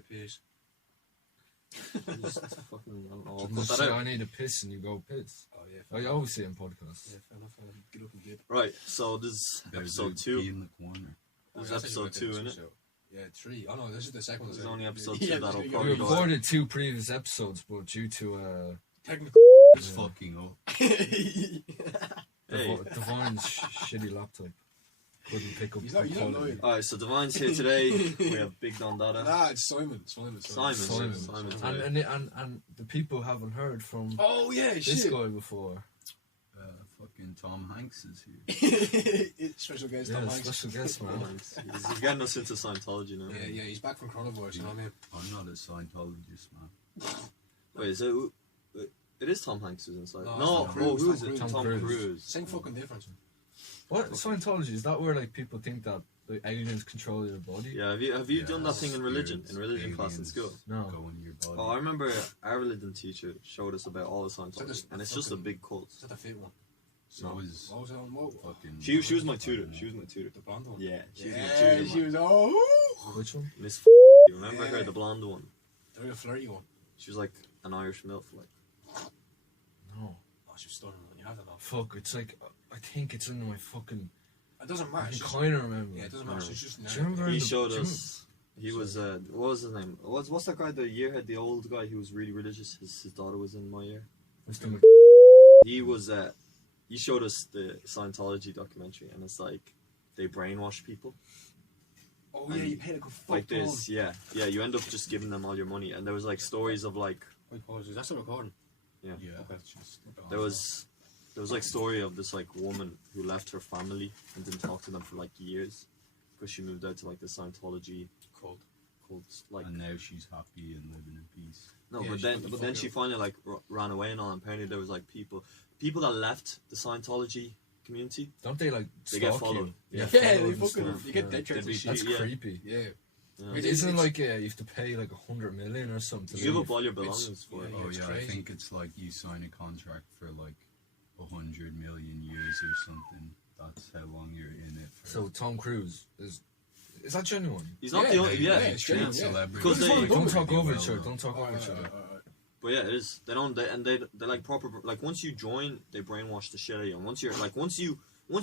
a piss. Just fucking, I don't know. I'll Just put that say, out. I need a piss and you go piss. Oh yeah. I always say it in podcasts. Yeah, fair enough. Get up and dip. Right, so this is episode 2. in the corner. This is Oh, episode 2, isn't it? Yeah, 3. Oh no, this is the second one. This is only episode Yeah, 2 that'll we We probably go out. recorded 2 previous episodes, but due to technical. It's fucking up. Hey. Divine's shitty laptop, couldn't pick up He's the not quality. annoyed. Alright, so Divine's here today. We have Big Don Dada. Nah, it's Simon. Simon's Simon. And the people haven't heard from Oh yeah, this shit. guy before. Fucking Tom Hanks is here. Special guest Yeah, Tom Hanks. special guest, man. He's getting us into Scientology now. Yeah, he's back from coronavirus, you know what I mean? I'm not a Scientologist, man. Wait, is it? It is Tom Hanks who's inside. No, No, it's oh, who is Tom it? Cruise. Tom Tom Cruise. Same fucking difference. What Scientology is that? Where like people think that the aliens control their body? Yeah, have you Yeah, done that thing in religion? spirits, In religion class in aliens school? No. Go in your body. Oh, I remember our religion teacher showed us about all the Scientology, this and it's just a fucking- big cult. Is that the fit one? so no. is What was it on? What? fucking. She was my tutor. She was my tutor. The blonde one? Yeah, she was my Yeah, tutor. she man. was, oh! Which one? Miss you remember her, Yeah. the blonde one? The real flirty one. She was like an Irish milf, like. No. Oh, she was stunning, man. You have that now. Fuck. It's like I think it's in my fucking. It doesn't I matter. can She's- kind of remember. Yeah, it doesn't matter. She's just Do you remember? He the- showed do you us. He was what was his name? What's that guy? The yearhead, the old guy who was really religious. His daughter was in my year. Mr. Mc- He was he showed us the Scientology documentary, and it's like they brainwash people Oh yeah, you paid a good fuck like this. Yeah. You end up just giving them all your money, and there was like stories of like Wait, pause. Is that still recording? Yeah, Okay. it's just. there was like story of this like woman who left her family and didn't talk to them for like years because she moved out to like the Scientology Cold. cult. Like And now she's happy and living in peace. no, Yeah, but she then put the then fuck she out. finally like ran away and all. And apparently there was like people that left the Scientology community. Don't they like They get stalk followed. you? Yeah. Yeah, followed they and fucking. stuff, You get yeah. dead threats They'd be and shit. That's Yeah. creepy. Yeah. Yeah. It Isn't it it's- like you have to pay like 100 million or something? You give leave? up all your belongings for it. yeah, Oh it's yeah, I crazy. think it's like you sign a contract for like 100 million years or something. That's how long you're in it for. So Tom Cruise is that genuine? He's not Yeah, the only. yeah, Yeah, it's yeah. genuine, yeah. celebrities. Because they- Don't pretty talk over well, each other. though. Don't talk over each other. But yeah, it is. They don't. They're like proper. Like once you join, they brainwash the shit out of you. And once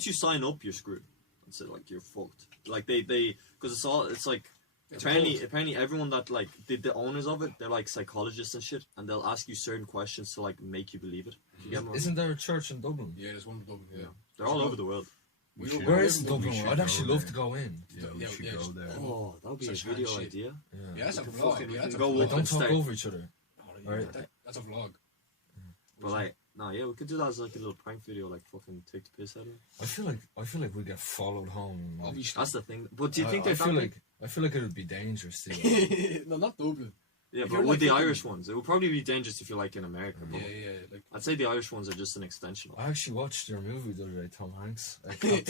you sign up, you're screwed. That's it. Like you're fucked. Like they because it's like It's apparently everyone that like the owners of it, they're like psychologists and shit, and they'll ask you certain questions to like make you believe it. You get me? Isn't there a church in Dublin? Yeah, there's one in Dublin. Yeah. They're all over the world. We Where should- Where is We Dublin? should I'd go actually love there. to go in. Yeah, we Yeah, should yeah, go just- there. Oh, that would be a Such video kind of shit. idea. Yeah. Yeah, that's a We can vlog. fucking- we Yeah, can that's a go vlog. Like, up don't and talk start. over each other. Yeah, Right. That's a vlog. But like, no, yeah, we could do that as like a little prank video, like fucking take the piss out of it. I feel like we get followed home. Like, Obviously. That's the thing. But do you think I they're feel like it would be dangerous too. No, not Dublin. Yeah, If but you're with like the fucking- Irish ones, it would probably be dangerous if you're like in America. But Yeah. Like, I'd say the Irish ones are just an extension of it. I actually watched your movie the other day, Tom Hanks,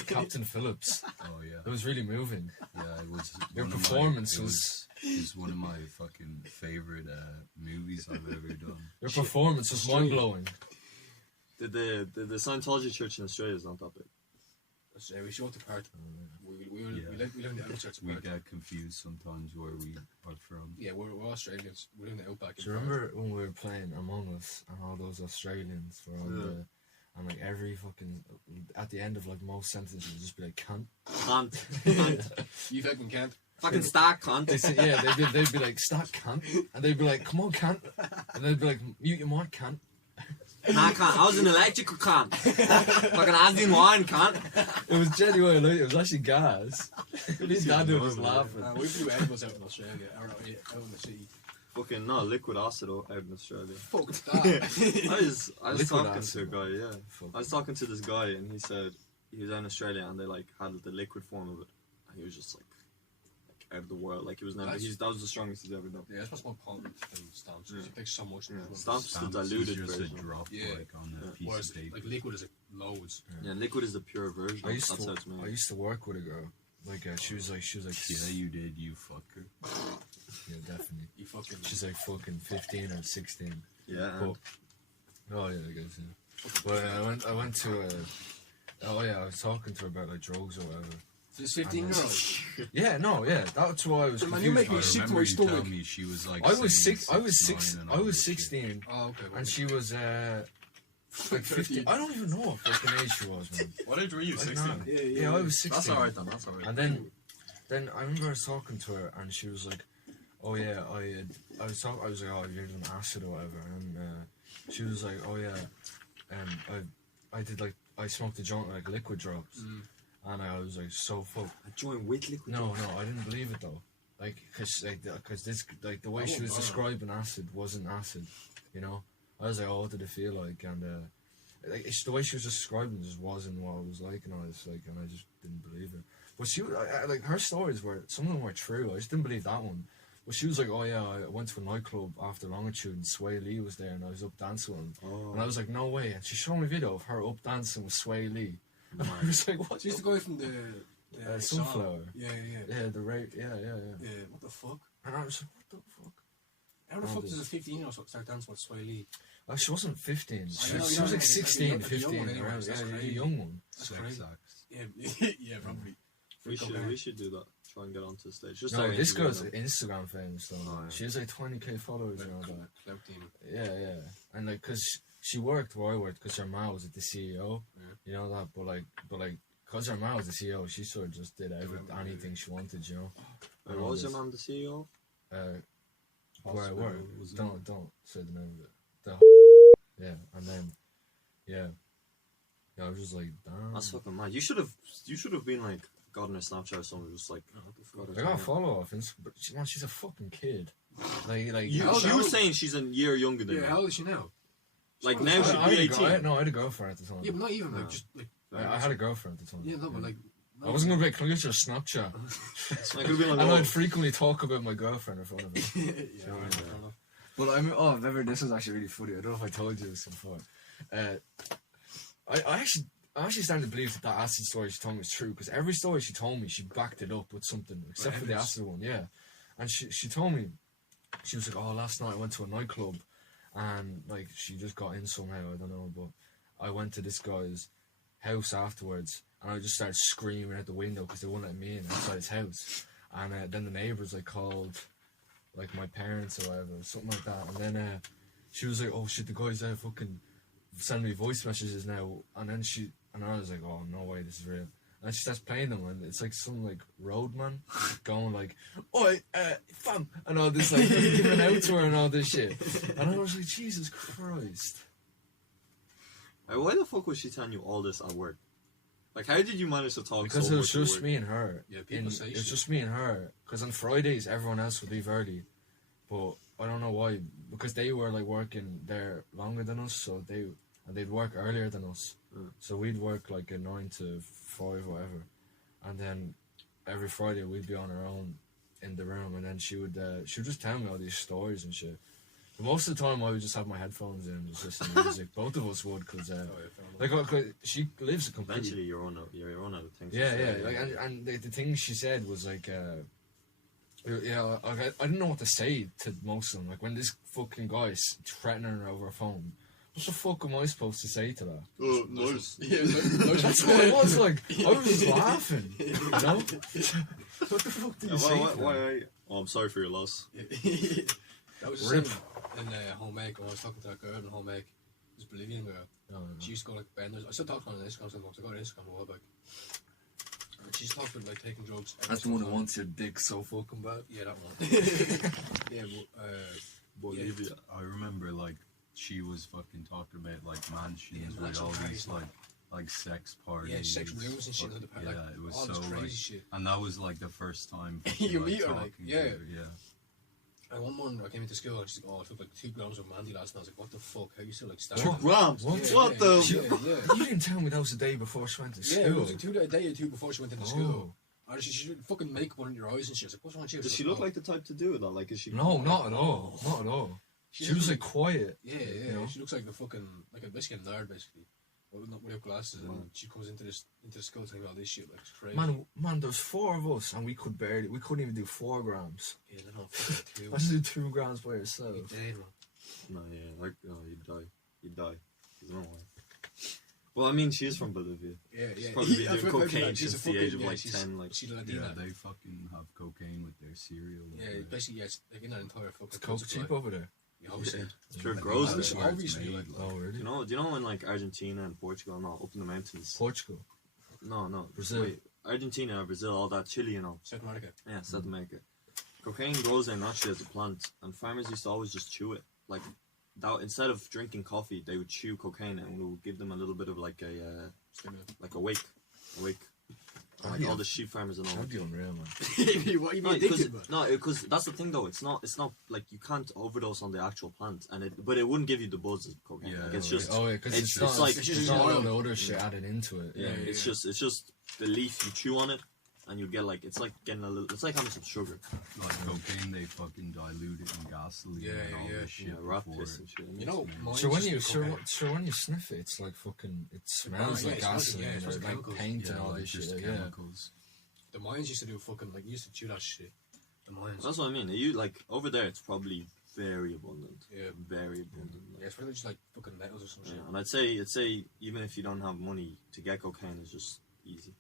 Captain Phillips. Oh yeah, It was really moving. yeah. It was. Your one of performance my, was It was one of my fucking favorite movies I've ever done. your performance was mind blowing. The Scientology church in Australia is not that big. we showed the part. We Yeah. live in the outskirts of We Perth. get confused sometimes where we are from. Yeah, we're Australians. We live in the outback. Do you remember when we were playing Among Us and all those Australians were on the, and like every fucking at the end of like most sentences would just be like cunt. Can't. You fucking can't. Fucking stack, They can't. say, yeah, they'd be like stop cunt, and they'd be like come on cunt, and they'd be like mute your mic cunt. Nah, can't. I was an electrical can't. Fucking Aston wine can't. It was genuine. Like, it was actually gas. His dad was laughing. We do edibles out in Australia, or out in the city. Fucking no, liquid acid out in Australia. Fuck that. I was Liquid talking acid, to a guy, yeah. Fuck. I was talking to this guy and he said he was out in Australia and they like had the liquid form of it. And he was just like out of the world. Like he was never. That's- that was the strongest he's ever done. Yeah, that's what's more potent than stamps. Yeah. It takes so much. Yeah. to Stamps the Stamps is diluted just version. a drop Yeah. like on a Yeah. piece Whereas of paper. like liquid is like loads. Yeah, liquid is the pure version. I used That's how it's to made. I used to work with a girl. Like she was like Yeah, you did, you fucker. yeah, definitely. You fucking. She's like fucking 15 or 16. Yeah. But, oh yeah, I guess yeah. But I went to I was talking to her about like drugs or whatever, This 15-year-old. Yeah, no, yeah, that's why I was Man, you confused. make by me it. sick to remember my you stomach. telling me she was like. I was saying 6. I was 6. 6'9" and I all was this shit. 16, Oh, okay. and she was like 15. I don't even know what fucking age she was, man. What age were you? Like, 16? nah. Yeah, Yeah, I was 16. That's alright then, that's alright. And then I remember I was talking to her, and she was like, "Oh yeah, I was like, oh, you're doing acid or whatever," and she was like, "Oh yeah, I did like I smoked a joint like liquid drops," and I was like so fucked. I joined with liquid. No, I didn't believe it though. Like, cause this, like, the way she was describing acid wasn't acid, you know. I was like, oh, what did it feel like? And like, the way she was describing it just wasn't what it was like, and I was like, and I just didn't believe it. But she, like, her stories were, some of them were true. I just didn't believe that one. But she was like, oh yeah, I went to a nightclub after Longitude, and Sway Lee was there, and I was up dancing with him. Oh. And I was like, no way. And she showed me a video of her up dancing with Sway Lee. And I was like, what? She's the guy from the Sunflower. song. Yeah. Yeah, the rape. Yeah. Yeah, what the fuck? And I was like, what the fuck? How the fuck does a 15-year-old start dancing with Sway Lee? She wasn't 15. She know, was you know, like like, 16, like a young 15. one anyway, around, so that's yeah, a crazy. young one. That's Sex crazy. acts. Yeah, probably. We should do that. Try and get onto the stage. Just No, like this interview girl's them. Instagram famous though. Oh, yeah. She has like 20k followers and all that. Clout team. Yeah. And like, cause she worked where I worked, cause her ma was the CEO. Yeah. You know that, but like, cause her ma was the CEO, she sort of just did anything she wanted, you know. Wait, And what all was your this. man the CEO? Where I Hospital, work. was it? Don't say the name of it. Yeah, and then yeah, I was just like, damn. That's fucking mad. You should have been like gotten a Snapchat or something, just like. I got a follow off, but she's a fucking kid. Like You, How old- she how was old- saying she's a year younger than Yeah, you. how old is she now? Like She's now not- she'd I be had 18. I had a girlfriend at the time. Yeah, but not even, like, No. just, like... I had a girlfriend at the time. Yeah, no, but, like... I wasn't gonna be like, can I get your Snapchat? I could have been like, And oh, I'd frequently talk about my girlfriend in front of her. yeah, right, fair enough. Well, I mean, remember, this was actually really funny. I don't know if I told you this before. I actually started to believe that acid story she told me was true, because every story she told me, she backed it up with something, except for the evidence. acid one, yeah. And she told me, she was like, oh, last night I went to a nightclub, and like she just got in somehow, I don't know, but I went to this guy's house afterwards, and I just started screaming out the window because they wouldn't let me in outside his house. And then the neighbours like called like my parents or whatever, something like that. And then she was like, oh shit, the guy's there fucking sending me voice messages now. And then I was like, oh no way, this is real. And she starts playing them, and it's like some like roadman going like, oi, fam, and all this, like giving out to her and all this shit. And I was like, Jesus Christ. Hey, why the fuck was she telling you all this at work? Like, how did you manage to talk Because so it much was at just work? me and her. Yeah, people say It was shit. just me and her. Because on Fridays, everyone else would leave early. But I don't know why. Because they were like working there longer than us, so they'd work earlier than us. Mm. So we'd work like a 9 to 5 or whatever. And then every Friday we'd be on our own in the room, and then she would just tell me all these stories and shit. But most of the time I would just have my headphones in and just listen to music. Both of us would, because Oh, yeah, fair enough. like, 'cause she lives a complete. Eventually, you're on out of things. to Yeah, say, yeah. Like, and the thing she said was like, yeah, I didn't know what to say to most of them. Like, when this fucking guy's threatening her over a phone, what the fuck am I supposed to say to that? Oh, nice. Yeah, no, That's what it was like. I was just laughing, you know? What the fuck did you say? to that? Oh, I'm sorry for your loss. That was the Rip. same in home ec. When I was talking to that girl in home ec, this Bolivian girl. No, no. She used to go like benders. I still talk to her on Instagram sometimes. I got her Instagram a while back. And she's talked about like taking drugs. every That's the one single that time. wants your dick so fucking bad. Yeah, that one. Yeah, but Bolivia. I remember like she was fucking talking about like mansions Yeah, with mansion all parties, these like sex parties. yeah, sex rooms and shit. Like, Yeah, like, it was all so this crazy like, shit. and that was like the first time You fucking, meet her, talking like, to yeah. her, yeah. And one morning I came into school and she's like, oh, I took like 2 grams of Mandy last night. I was like, what the fuck? How you still like stand? 2 grams? What? Yeah, What yeah, the? Yeah, yeah. You didn't tell me that was the day before she went to school. Yeah, it was like a day or two before she went into Oh. school. And she would fucking makeup on your eyes and shit. I was like, what's wrong with you? Does She's she look like the type to do that? Like, is she? No, not at all. Not at all. She was like quiet. Yeah, yeah. You know? She looks like the fucking basically a nerd basically. Without glasses, and she comes into the school talking about this shit like it's crazy. Man, there's 4 of us, and we couldn't even do 4 grams. Yeah, they're not fucking two. Let's do 2 grams by yourself. You're dead, man. No, yeah, like, no, you'd die. You'd die. There's no way. Well, I mean, she is from Bolivia. Yeah, She's yeah. probably been I doing forgot about cocaine that. She's a since the age of fucking- like she's- 10. Like, She's Yeah, Latina. they fucking have cocaine with their cereal. Yeah, basically, yeah, it's like in that entire fucking. Is coke cheap over there? Yeah, obviously. sure, it Like, grows that's there. where it's Obviously, made, Oh, really? Do you know in like Argentina and Portugal, no, up in the mountains? Portugal. No, Brazil. Wait, Argentina, Brazil, all that, Chile, you know. South America. Yeah, South America. Cocaine grows there naturally as a plant, and farmers used to always just chew it. Like, that, instead of drinking coffee, they would chew cocaine, and it would give them a little bit of like a wake. Like all the sheep farmers and all. That'd be unreal, man. What you No, mean addicted, man? because that's the thing though. It's not like you can't overdose on the actual plant, but it wouldn't give you the buzz of cocaine. Yeah, like, it's just Oh, yeah, because it's- it's, not, it's like- it's, it's just not all oil. the other shit added into it. yeah, yeah, it's yeah. just the leaf. You chew on it, and you get like it's like getting a little. It's like having some sugar. Like cocaine, they fucking dilute it in gasoline Yeah, and all yeah, this shit Yeah, rat before. piss and shit. You know, mine's So when just you cocaine. when you sniff it, it's like fucking. It smells yeah, like it smells- gasoline yeah, it or smells like like chemicals. paint Yeah, and all like this just shit. Yeah. chemicals. The mines used to do fucking like used to chew that shit. The mines. That's what I mean. You like over there, it's probably very abundant. Yeah. Very abundant. Yeah, it's really just like fucking metals or some shit. Yeah, and I'd say even if you don't have money to get cocaine, it's just easy.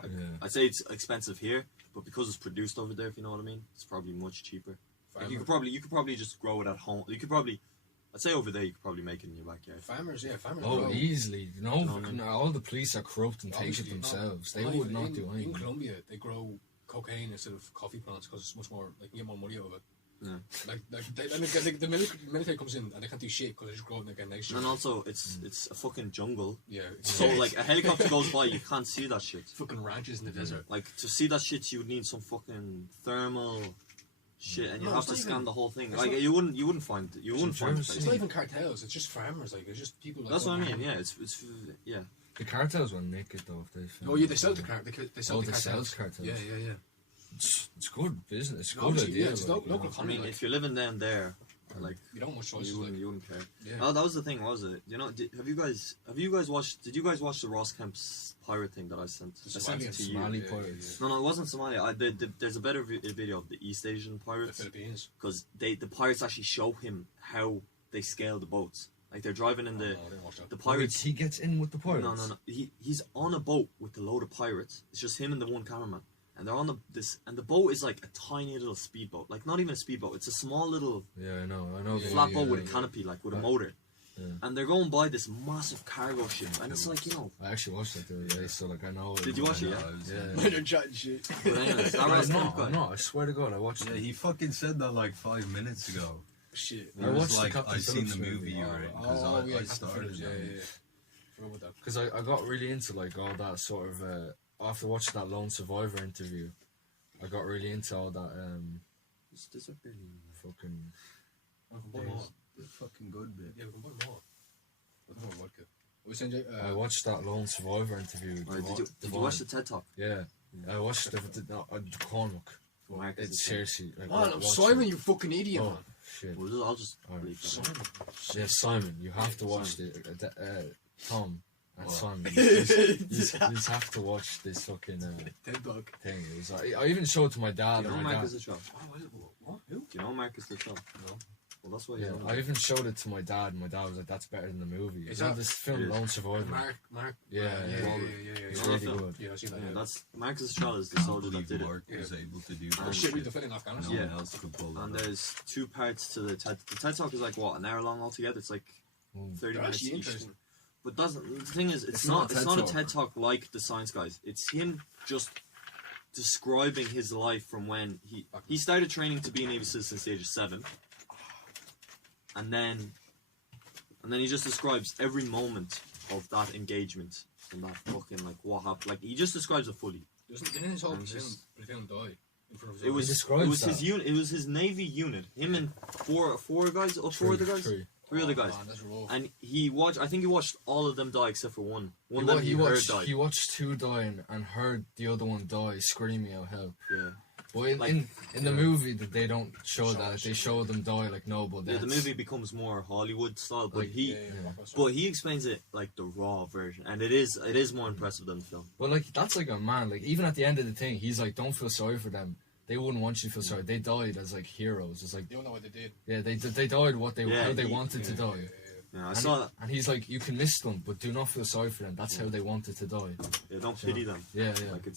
Like, Yeah. I'd say it's expensive here, but because it's produced over there, if you know what I mean, it's probably much cheaper. Like, you could probably just grow it at home. You could probably, I'd say over there, you could probably make it in your backyard. Farmers, Oh, grow. easily. know what I mean? All the police are corrupt and take it Obviously, themselves. They not would even not in, do In anything. Colombia, they grow cocaine instead of coffee plants because it's much more like you get more money out of it. Yeah. The military comes in and they can't do shit because they just grow it and they get next And also, it's a fucking jungle. Yeah, So like a helicopter goes by, you can't see that shit. fucking ranches in the desert. Like to see that shit, you would need some fucking thermal shit, and you No, have it's to not scan even- the whole thing. it's Like not- you wouldn't find Some the German place. It's not even cartels. It's just farmers. Like it's just people. Like That's what I going mean. around. Yeah, it's yeah. The cartels will nick it though if they. Oh yeah, they sell the car. They sell Oh, the they sell cartels. cartels. Yeah. It's good business. It's a good Obviously, idea. yeah, it's like, you local know. I mean, like- if you're living down there, like You don't have much choices. you Like, wouldn't care. yeah. Oh, that was the thing, was it? You know, have you guys watched? Did you guys watch the Ross Kemp's pirate thing that I sent? I sent it to you. Somali Yeah, pirates. No, it wasn't Somalia. There's a better video of the East Asian The pirates Philippines. because the pirates actually show him how they scale the boats. Like they're driving in No, the I didn't watch that. the Wait, pirates. he gets in with the pirates. No. He's on a boat with a load of pirates. It's just him and the one cameraman, and they're on the boat is like a tiny little speedboat. Like not even a speedboat. It's a small little Yeah, I know. Yeah, flat boat yeah, with a yeah. canopy, like with a Right. motor. Yeah. And they're going by this massive cargo ship, and it's like, you know. I actually watched that the other day, so like I know. Did you watch it? Yeah, Yeah. I was- Yeah. They're chatting shit. But anyways, that Ross Kemp guy. No, I swear to God, I watched Yeah, it. he fucking said that like 5 minutes ago. Shit. He I was watched the like, Captain I seen Phillips the movie movie. already because I Captain started. Phillips, now. yeah. Forgot about that. Because I got really into like all that sort of after watching that Lone Survivor interview, I got really into all that There's a billion. fucking. Oh, we can buy more. The fucking good bit. Yeah, we can buy more. With more vodka. We send you. I watched that Lone Survivor interview. Did you watch the TED Talk? Yeah, I watched the Cormac. Marcus It's is- seriously. Like, Man, I'm watch Simon, it. you fucking idiot, Oh man. shit! I'll just Alright. leave that. Simon. Yeah, Simon, you have to watch Simon. Tom and What? Simon. You have to watch this fucking Dead dog. thing. It was, I even showed it to my Do dad. you know and my Marcus dad. Lachelle? Oh, is it? What? Who? Do you know Marcus Lachelle? No. Well, that's why Yeah, you know. I even showed it to my dad, and my dad was like, "That's better than the movie." Is Is that that- this film, It is. Lone Survivor? Mark. Yeah, yeah. yeah. You It's know really that film? good. Yeah, I seen that. Yeah, Yeah, that's Marcus Lachelle is the I soldier that believe did it. Mark was able to do Oh, that. shit, we shit. defending No Afghanistan. Yeah. one else could pull that And off. there's 2 parts to the TED. The TED Talk is like what, an hour long altogether? It's like Mm. 30 They're minutes actually each. interesting. But the thing is, it's It's not not a a TED TED Talk like the science guys. It's him just describing his life from when he started training to be a Navy SEAL since the age of 7, and then he just describes every moment of that engagement and that fucking like what happened. Like he just describes it fully. Didn't his whole And platoon die in front of his It was describes his that. unit. It was his Navy unit. Him and four guys or four other guys. Three other guys. Man, that's rough. And he watched. I think he watched all of them die except for one. One He, that he heard watched, died. he watched 2 dying and heard the other one die, screaming out help. Yeah. But in, Like- in the movie, that they don't show that. They show them die like noble Yeah, deaths. the movie becomes more Hollywood style, but Like, he Yeah. but he explains it like the raw version, and it is more impressive than the film. But like that's like a man. Like even at the end of the thing, he's like, "Don't feel sorry for them. They wouldn't want you to feel sorry. They died as like heroes. It's like You don't know what they did. yeah, they died what they Yeah, how they he- wanted to die. Yeah, I saw that. And he's like, you can miss them, but do not feel sorry for them. That's how they wanted to die. Yeah, don't pity them. Yeah, yeah. Like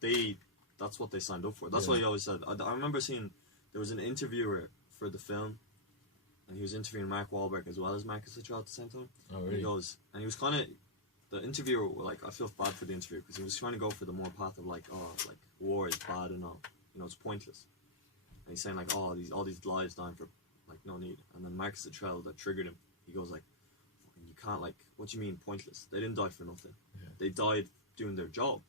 they that's what they signed up for. That's Yeah. what he always said. I remember seeing there was an interviewer for the film, and he was interviewing Mark Wahlberg as well as Marcus Luttrell at the same time. Oh, And really? he goes, and he was kind of the interviewer. Like, I feel bad for the interviewer because he was trying to go for the more path of like, oh, like war is bad and all, you know, it's pointless. And he's saying like, oh, all these lives dying for like no need. And then Marcus Luttrell, that triggered him. He goes like, you can't, like, what do you mean pointless? They didn't die for nothing. Yeah. They died doing their job.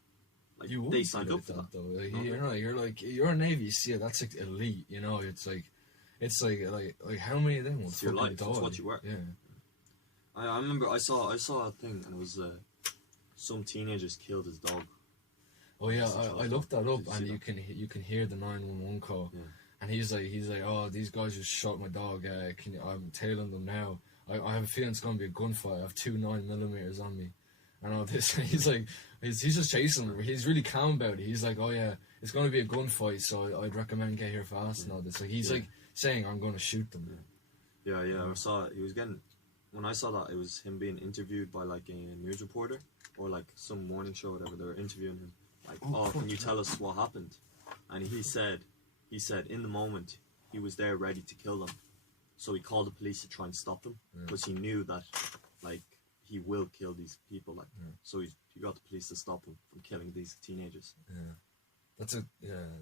Like, You they wouldn't signed feel up for that. though. Like, No, you know, you're a Navy SEAL. That's like elite. You know, it's like how many of them will It's your fucking life. die? It's what you were. Yeah. I remember I saw a thing, and it was some teenagers killed his dog. Oh yeah, That's a I looked that up, Did you and see you can hear the 911 call, Yeah. and he's like, oh, these guys just shot my dog. I'm tailing them now. I have a feeling it's gonna be a gunfight. I have 2 9mm on me, and all this. And he's like, he's just chasing them. He's really calm about it. He's like, oh yeah, it's gonna be a gunfight, so I'd recommend get here fast and all this. Like he's Yeah. like saying, I'm gonna shoot them. Yeah, I saw it. He was getting. When I saw that, it was him being interviewed by like a news reporter or like some morning show or whatever. They were interviewing him. Like, oh, can you tell us what happened? And he said in the moment he was there ready to kill them, so he called the police to try and stop them because he knew that like he will kill these people. Like, so he got the police to stop him from killing these teenagers. Yeah,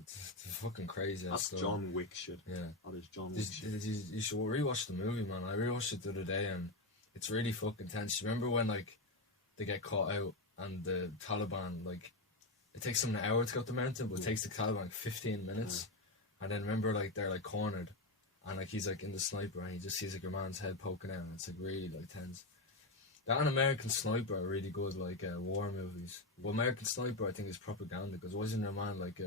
it's fucking crazy. That's story. John Wick shit. Yeah. That is John Wick shit. You should rewatch the movie, man. I rewatched it the other day, and it's really fucking tense. You remember when like they get caught out and the Taliban, like, it takes them an hour to go up the mountain, but it takes the Taliban like 15 minutes. And then remember, like, they're like cornered, and like he's like in the sniper, and he just sees like your man's head poking out, and it's like really like tense. That and American Sniper are really good, like war movies. Well, American Sniper I think is propaganda, because wasn't your man like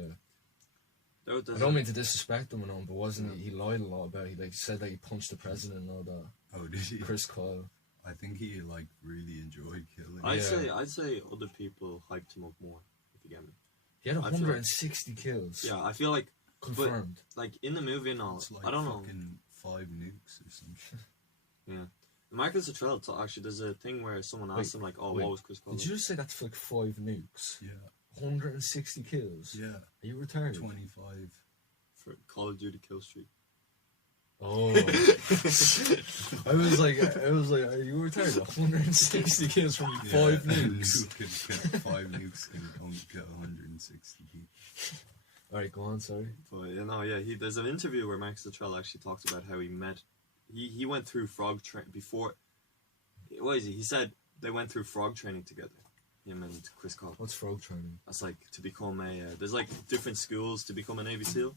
I don't mean to disrespect him and all, but wasn't he lied a lot about it. He like said that he punched the president and all that. Oh, did he? Chris Kyle. I think he like really enjoyed killing. I'd Yeah. say other people hyped him up more. If you get me. He had I feel 160 kills. Yeah, I feel like Confirmed. like in the movie and all. It's like I don't know. fucking 5 nukes or something. Yeah. Marcus Luttrell actually, there's a thing where someone asked him like, "Oh, wait. what was Chris Kyle?" Did you just say that's like 5 nukes? Yeah, 160 kills? yeah. Are you retarded? 25. for Call of Duty Kill Streak? Oh. I was like, are you retarded? 160 kills from 5 A nukes. nuke can get 5 nukes can only get 160 people. Alright, go on, sorry. But you know, yeah, there's an interview where Marcus Luttrell actually talks about how he met. He went through frog training before. What is he? He said they went through frog training together. Him and Chris Kyle. What's frog training? That's like to become a. There's like different schools to become a Navy SEAL,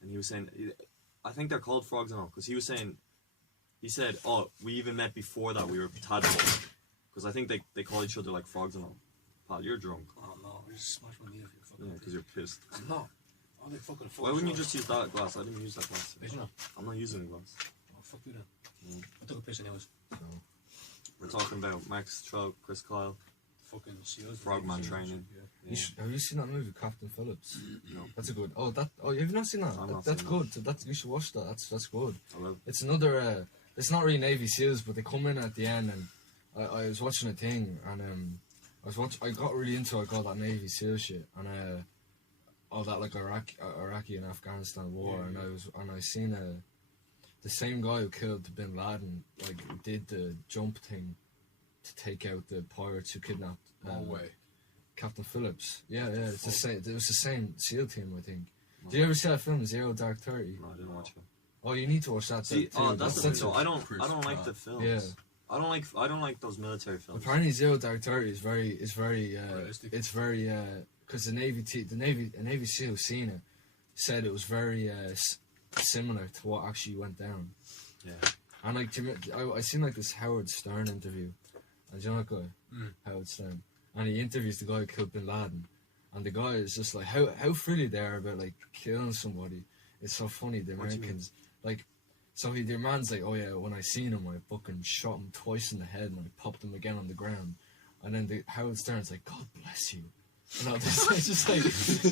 and he was saying, I think they're called frogs and all, because he said, oh, we even met before that. We were tadpoles, because I think they call each other like frogs and all. Pal, you're drunk. Oh no, I just smashed my knee if you're fucking. Yeah, because you're pissed. I'm not. I'm like fucking. Why wouldn't you just use that glass? I didn't use that glass. Did you not? I'm not using glass. Oh, fuck you then. Mm. I took a piss anyways. So, We're talking about Marcus Luttrell, Chris Kyle. Fucking SEALs. Frogman training. Yeah. have you seen that movie, Captain Phillips? No, That's a good. Oh, you've not seen that? I've not That's seen good. That's you should watch that. That's good. I will. It's another. It's not really Navy SEALs, but they come in at the end, and I was watching a thing, and I got really into like all that Navy SEAL shit, and all that like Iraqi and Afghanistan war, Yeah, and I seen the same guy who killed Bin Laden like did the jump thing to take out the pirates who kidnapped No way. Captain Phillips. Yeah, it's the same. It was the same SEAL team, I think. Did you ever see that film Zero Dark 30? No, I didn't watch it. Oh, you need to watch that. See, too. that's the thing though. I don't like the films. Yeah. I don't like those military films. Apparently, Zero Dark 30 is very Realistic. it's very because the Navy SEAL who seen it said it was very similar to what actually went down. Yeah. And like I seen like this Howard Stern interview, and do you know that guy? Mm. Howard Stern, and he interviews the guy who killed Bin Laden, and the guy is just like how freely they are about like killing somebody. It's so funny. The What do you Americans like. So their man's like, oh yeah, when I seen him, I fucking shot him twice in the head and I popped him again on the ground. And then Howard Stern's like, God bless you. And all this, it's just like,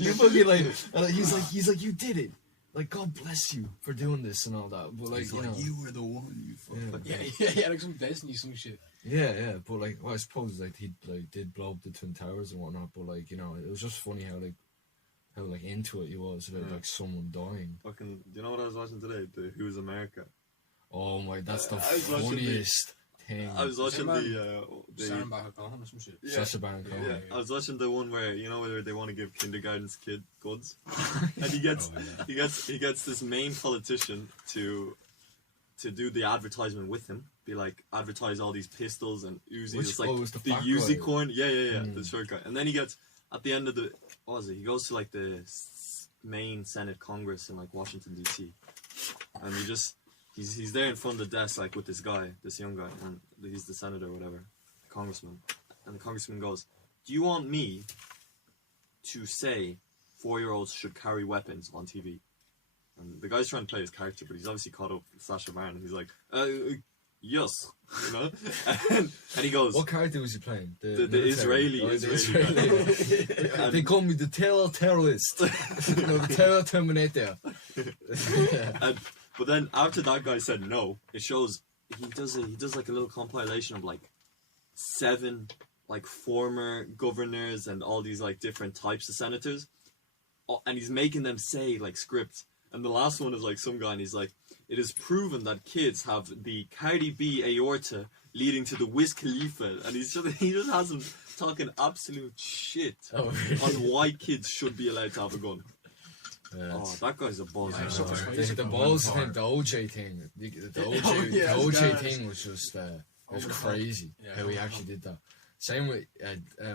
you fucking like, and he's like, you did it. like God bless you for doing this and all that. But like, He's you like, know, you were the one, you fucking. Yeah, like some Destiny, some shit. yeah. But like, well, I suppose like he like did blow up the Twin Towers and whatnot. But like, you know, it was just funny how into it he was about like someone dying. Fucking, do you know what I was watching today? The Who's America. Oh my, that's the I was watching funniest thing. I was watching the Sarah Baruch Cohen or some shit. yeah. Sacha Baron Cohen. Yeah, I was watching the one where where they want to give kindergarten's kid guns, and he gets Oh, yeah. he gets this main politician to do the advertisement with him, be like advertise all these pistols and Uzis. Which- It's like oh, it was the the fat Uzi guy. corn, yeah, Mm. the short guy, and then he gets at the end of the what was it? He goes to like the main Senate Congress in like Washington D.C. and he's there in front of the desk like with this guy, this young guy, and he's the senator or whatever, congressman, and the congressman goes, "Do you want me to say 4-year-olds should carry weapons on TV?" And the guy's trying to play his character, but he's obviously caught up with Sacha Baron, and he's like, yes, you know, and he goes, What character was he playing? the military? Israeli, Oh, the Israeli Israeli. And- They call me the terrorist. No, the terror terminator. And, but then after that guy said no, it shows he does like a little compilation of like 7 like former governors and all these like different types of senators, and he's making them say like scripts. And the last one is like some guy, and he's like, "It is proven that kids have the Cardi B aorta leading to the Wiz Khalifa," and he just has them talking absolute shit Oh, on why kids should be allowed to have a gun. Yeah, Oh, that guy's a buzz. Yeah, man. so persuasive. the One balls part. thing, the OJ thing, the OJ, Oh, yeah, the OJ guys. thing was just Over was the top. crazy Yeah, how over he the actually top. did that. Same with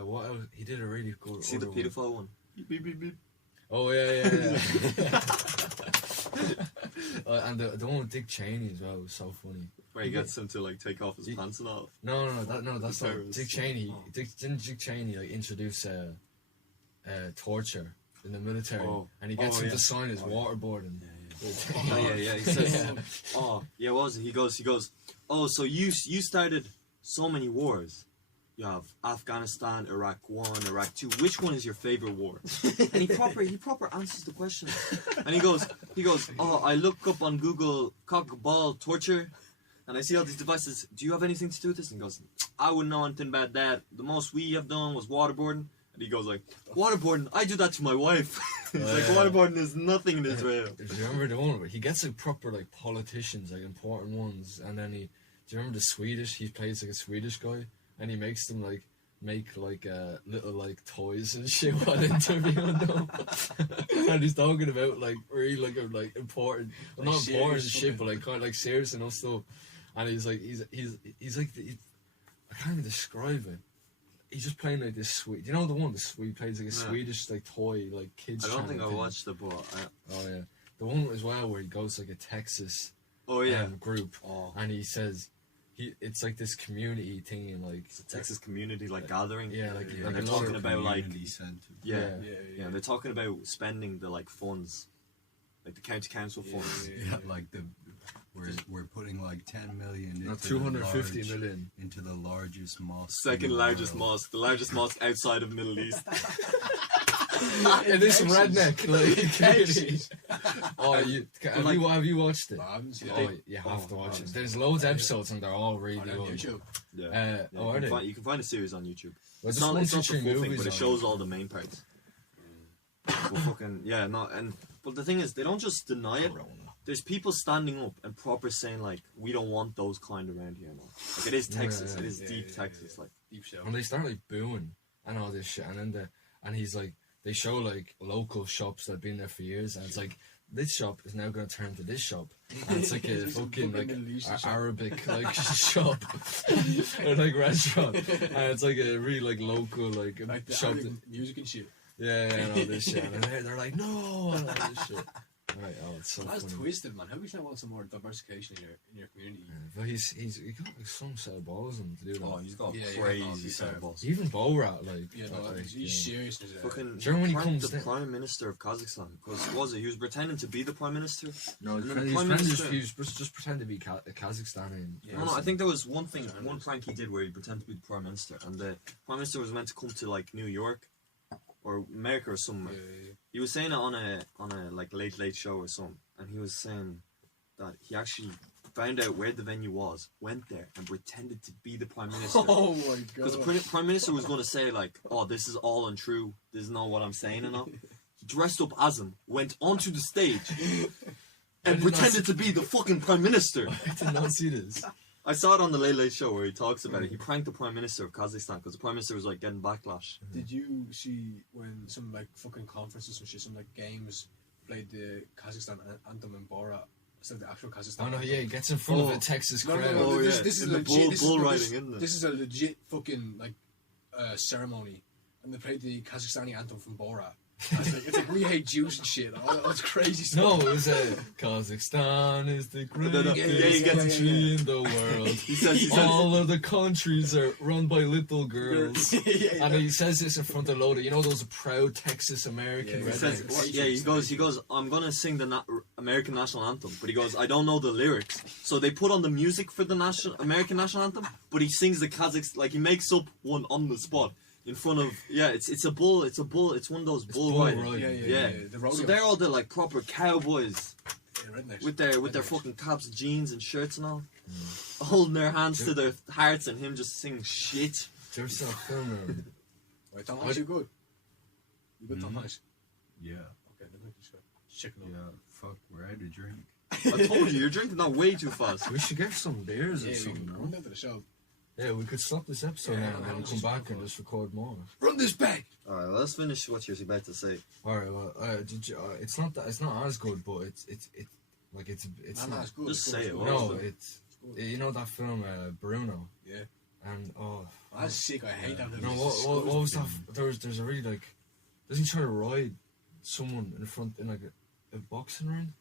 what else? He did a really good. See the other one. pedophile one? Beep, beep, beep. Oh yeah. And the one with Dick Cheney as well was so funny. Where he gets him to like take off his pants and all. No, that's The not terrorists. Dick Cheney. Oh. Didn't Dick Cheney like introduce torture in the military, Oh. and he gets Oh, him yeah. to sign his waterboarding. Oh yeah. He says, "Oh yeah, what was it?" He goes, "Oh, so you started so many wars. You have Afghanistan, Iraq 1, Iraq 2. Which one is your favorite war?" And he proper answers the question. And he goes, "Oh, I look up on Google cock ball torture, and I see all these devices. Do you have anything to do with this?" And he goes, "I wouldn't know anything about that. The most we have done was waterboarding." And he goes like, "Waterboarding? I do that to my wife." He's like, Yeah. "Waterboarding is nothing in Israel." Do you remember the one where he gets like proper like politicians, like important ones, and then do you remember the Swedish? He plays like a Swedish guy, and he makes them like make like little like toys and shit while interviewing them, and he's talking about like really like important, well, not Like important serious shit, but fucking- like kind of like serious enough stuff, and he's like he's like I can't even describe it. He's just playing like this sweet. You know the one he plays like a Yeah. Swedish like toy like kids. I don't think I channel thing. watched the book. Oh yeah, the one as well where he goes to, like a Texas Oh yeah. group, Oh, and he says it's like this community thing and like it's a Texas community like gathering. yeah, like, Yeah, like they're a lot talking of, about like Community centre. yeah, Yeah. they're talking about spending the like funds, like the county council funds. Yeah, like we're putting like 10 million into not 250 the large- million. into the largest mosque. Second in the largest world. mosque, the largest mosque outside of Middle East. And this Texas. redneck like Texas. oh have you watched it? No, I haven't seen Oh, it. you have to watch oh, it. There's loads of episodes and they're all Oh, really on good. YouTube. Yeah. Yeah, you, are they? you can find a series on YouTube. Well, It's just not, one it's not the featuring full thing, movies but it on shows all the main parts. But fucking yeah, but the thing is, they don't just deny it. There's people standing up and proper saying like, we don't want those kind around here now. Like it is Yeah, Texas, yeah. it is Yeah, deep yeah, Texas. yeah. Like Deep South. And they start like booing and all this shit, and then he's like, they show like local shops that have been there for years, and it's like this shop is now going to turn to this shop, and it's like a It's a fucking fucking like Middle Eastern shop. Arabic like shop or like restaurant, and it's like a really like local like, Like the shop. Arabic music and shit. Yeah, and all this shit, and they're like no, and all this shit. Right, oh, it's so That's funny. twisted, man. How would you not want some more diversification in your community? Yeah, but he got like some set of balls in him to do that. oh, he's got Yeah, yeah, crazy no, he's set fair. of balls. Even Borat, like, Yeah, no, like, he's yeah. serious. As a, Fucking Do you remember when he pranked comes the down- prime minister of Kazakhstan? Because what was it? He was pretending to be the prime minister. No, And he's then the he's Prime friends Minister- he was just pretend to be Kazakhstani. Yeah, No, I think there was one thing, Sorry, one prank he did where he pretended to be the prime minister, and the prime minister was meant to come to like New York or America or somewhere. Yeah. He was saying it on a like late show or something, and he was saying that he actually found out where the venue was, went there, and pretended to be the prime minister. Oh my Because god. the prime minister was going to say like, "Oh, this is all untrue. This is not what I'm saying," and all. He dressed up as him, went onto the stage, and did not pretended to be the fucking prime minister. I did not see this. I saw it on the Late Show where he talks about it. He pranked the prime minister of Kazakhstan because the prime minister was like getting backlash. Did you see when some like fucking conferences and shit, some like games played the Kazakhstan anthem in Borat instead of the actual Kazakhstan? Oh no, anthem? yeah, he gets in front of Oh. a Texas No, crowd. no, no. Oh, This, yeah. this is In the legit. bull- this, bull is, riding, this, isn't it? this is a legit fucking like ceremony, and they played the Kazakhstani anthem from Borat. And it's like we hate Jews and shit. All that's crazy stuff. No, it was Kazakhstan is the greatest no, yeah, he gets- country in the world. He says, All of the countries are run by little girls. yeah. And he says this in front of a load of, you know, those proud Texas American Yeah, he says, rednecks. yeah, he goes, I'm gonna sing the American national anthem, but he goes, I don't know the lyrics. So they put on the music for the American national anthem, but he sings the Kazakh, like he makes up one on the spot in front of, it's a bull, it's one of those bull bull riding. riding. Yeah. The So rodeo. they're all the like proper cowboys rednecks. with their Rednecks. fucking caps, jeans, and shirts and all, holding their hands to their hearts, and him just singing shit. There's a film. Right, Tom Hanks, you good? You good, Tom Hanks? Yeah. Okay, let me just go. Check it Yeah. out. Fuck, we're out of drink. I told you, you're drinking that way too fast. We should get some beers or Yeah, we something. can no? run down to the show. Yeah, we could stop this episode Yeah, now and then let's come just back and record. just record more. Run this back! Alright, well, let's finish what you're about to say. All right, well, it's not that it's not as good, but it's Nah, not, it's good. Just it's say good, it, it's what good. no, was it? it's you know that film Bruno, Yeah. and That's sick. I hate that. no, movie. what was that? There's a really like, doesn't he try to ride someone in front in like a boxing ring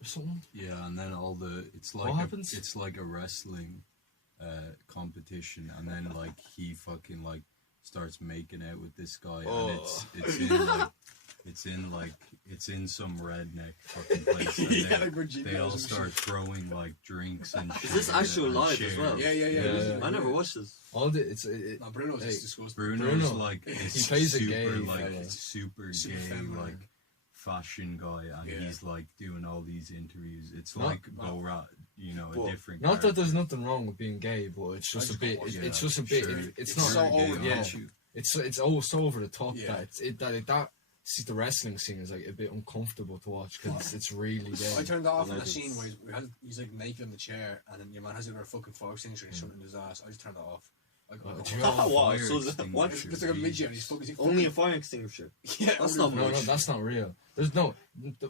or something? Yeah, and then it's What like happens? it's like a wrestling competition, and then like he fucking like starts making out with this guy, and it's in some redneck fucking place, and Yeah, like Virginia they or all some start shit. throwing like drinks and shit. Is this actual and live as sharing. well? Yeah. Yeah. I never watched this. All the No, Bruno's Hey, just disgusting. Bruno's Bruno. like this He plays a super gay like fella. super Super gay feminine. like fashion guy, and Yeah. he's like doing all these interviews. It's Not- like Borat, you know, But- a different. not that character. there's nothing wrong with being gay, but it's just a just bit. don't It's, watch it's Yeah, just a bit. sure. It's It's not. so Very over gay, the yeah. top. It's so over the top Yeah. that see the wrestling scene is like a bit uncomfortable to watch because it's really gay. I turned that off in Like that scene it's- where he's like naked in the chair, and then your man has a fucking fire extinguisher and he's shooting in his ass. I just turned that off. Like, Do you know what? Wow, Fire so is it- what? extinguisher, it's like a midget, and Jesus. he's Only a fire extinguisher. yeah, That's only- not No, much. that's not real. There's no.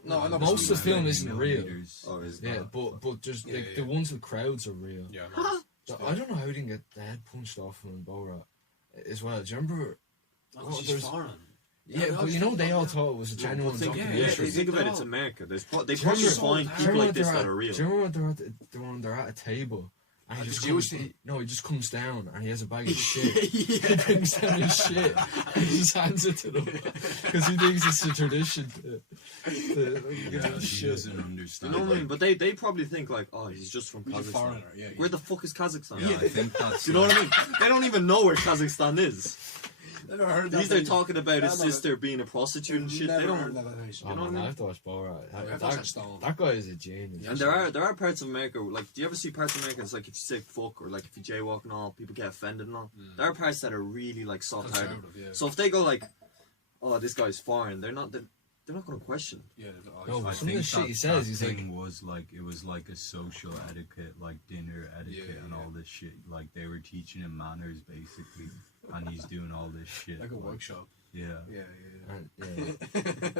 No, I know, most of the but- film isn't real. Millimeters. Oh, is Yeah, but just Yeah, the yeah. ones with crowds are real. Yeah, no, So I don't know how he didn't get the head punched off him in Borat as well. Do you remember? no, she's there's- foreign. Yeah, they but all you know just- they all thought it was a But genuine think, yeah, documentary. yeah, think they about it, don't. it's America. They Do probably you remember- find do you people remember like this they're that at- are real. Do you remember when they're at a table and he At just the comes? Jewish thing? No, he just comes down and he has a bag of shit. He yeah. brings down his shit and he just hands it to them because he thinks it's a tradition to Yeah, give he shit. doesn't You understand. know what I mean? like- But they probably think like, oh, he's just from He's a Kazakhstan. foreigner. Yeah, Where the fuck is Kazakhstan? yeah, I think that's. Do you know what I mean? They don't even know where Kazakhstan is. Never heard that. He's there name. talking about his Yeah, no, sister being a prostitute and shit. Never They heard don't. that place. Oh, You know what man, I I mean? have to watch Borat. Yeah, I've watched that Stone. That guy is a genius. And there are parts of America like, do you ever see parts of America? It's like if you say fuck or like if you jaywalk and all, people get offended and all. There are parts that are really like soft-hearted. Conservative, yeah. So if they go like, oh, this guy's foreign, they're not going to question. Yeah, No, I some of the think shit he that says, he's like, thing was like it was like a social etiquette, like dinner etiquette Yeah, and yeah. all this shit. Like they were teaching him manners basically, and he's doing all this shit. like a workshop. Yeah. Yeah, yeah.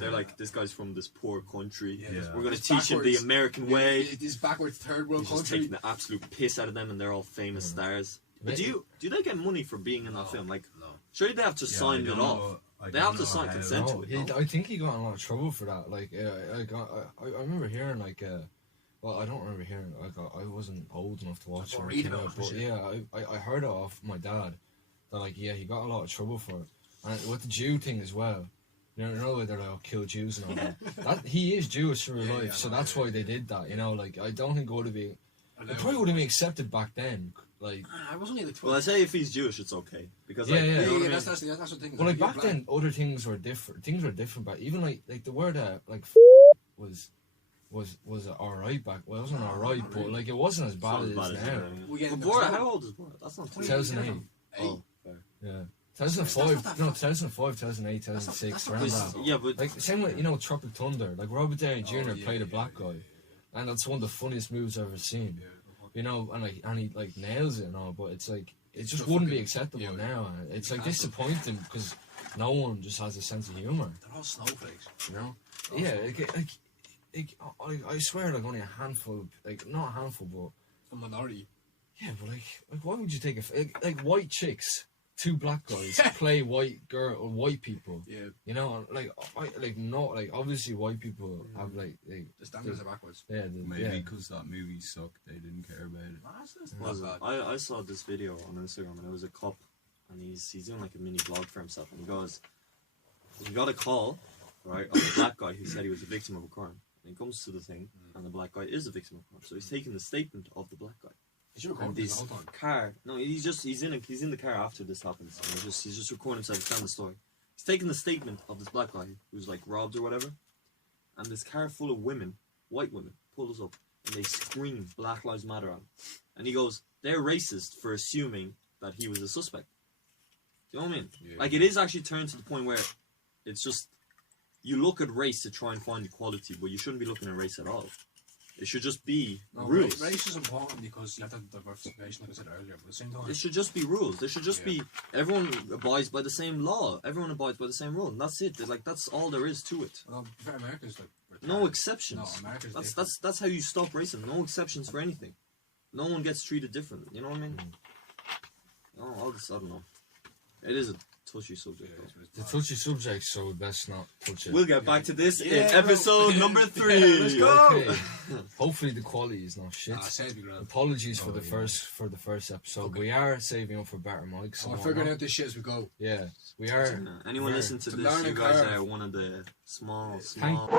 They're like, this guy's from this poor country. Yeah, Yeah. We're going to It's teach him the backwards. American way. It is backwards third world He's just country. taking the absolute piss out of them, and they're all famous stars. But do they get money for being in that film? Like, No. surely they have to Yeah, sign I it don't off. know- I They don't have to know sign how- consent to No, it. I think he got in a lot of trouble for that. Like, I remember hearing like, well, I don't remember hearing. Like, I wasn't old enough to watch it. Or when it reading came about out, it, but shit. yeah, I heard it off my dad. That like, yeah, he got a lot of trouble for it, and with the Jew thing as well. You know where they're like, oh, kill Jews and all that. That he is Jewish in real Yeah, life, yeah, so no, that's yeah. why they did that. You know, like I don't think it would have been. And It then- probably would have been accepted back then like. I was only like 12. Well, I say if he's Jewish, it's okay because Yeah, like, yeah. yeah, you know what I yeah, mean? that's the thing. Well, like You're back black. then, other things were different. Things were different back. Even like the word like was alright back. Well, it wasn't alright, not but really. like it wasn't as It's bad not as as it bad is as now. you know. We get But into Borat, trouble. how old is Borat? That's not too 2008. Oh, fair. Yeah, That's 2005. not No, that 2005, 2008, That's not- 2006. that's not around that that. bad. Yeah, but Like same with Tropic Thunder. Like Robert Downey Jr. yeah, played a yeah, black yeah, guy, and that's one of the funniest movies I've ever seen. You know, and he like nails it and all, but it's like it It's just so wouldn't be fucking- acceptable yeah, now. And it's like cancelled. disappointing because no one just has a sense of humor. They're all snowflakes. You know? They're all Yeah, snowflakes. I swear, like only a handful, like not a handful, but The minority. yeah, but like why would you take like white chicks, two black guys play white girl or white people? Yeah, You know, like obviously white people have like the standards are backwards. Maybe because that movie sucked, they didn't care about it. Nah, it's was not it? bad. I saw this video on Instagram and it was a cop and he's doing like a mini blog for himself and he goes, he got a call, right, of a black guy who said he was a victim of a crime. And he comes to the thing and the black guy is a victim of a crime. So he's taking the statement of the black guy. You should And record this this the whole time. car, no, he's in the car after this happens. And he's just recording himself telling the story. He's taking the statement of this black guy who's like robbed or whatever, and this car full of women, white women, pulls up and they scream Black Lives Matter at him. And he goes, they're racist for assuming that he was a suspect. Do you know what I mean? Yeah. Like it is actually turned to the point where it's just you look at race to try and find equality, but you shouldn't be looking at race at all. It should just be No, rules. race is important because you have that diversification, like I said earlier. But at the same time, It should just be rules. There should just be everyone abides by the same law. Everyone abides by the same rule, and that's it. Like that's all there is to it. well, for America's like No exceptions. No, America's That's how you stop racism. No exceptions for anything. No one gets treated different. You know what I mean? No, I don't know. It is a touchy subject. though. It's a touchy subject, so we best not touch it. We'll get back to this Yeah, in episode bro. number 3. Let's go. Okay. Hopefully the quality is not shit. Ah, say it'd be grand. Apologies for Oh, the yeah. first episode. Okay. We are saving up for better mics. Oh, and we're figuring whatnot. out this shit as we go. Yeah, we are. Anyone Right. listen to To this, learn you and guys curve. are one of the small Thank-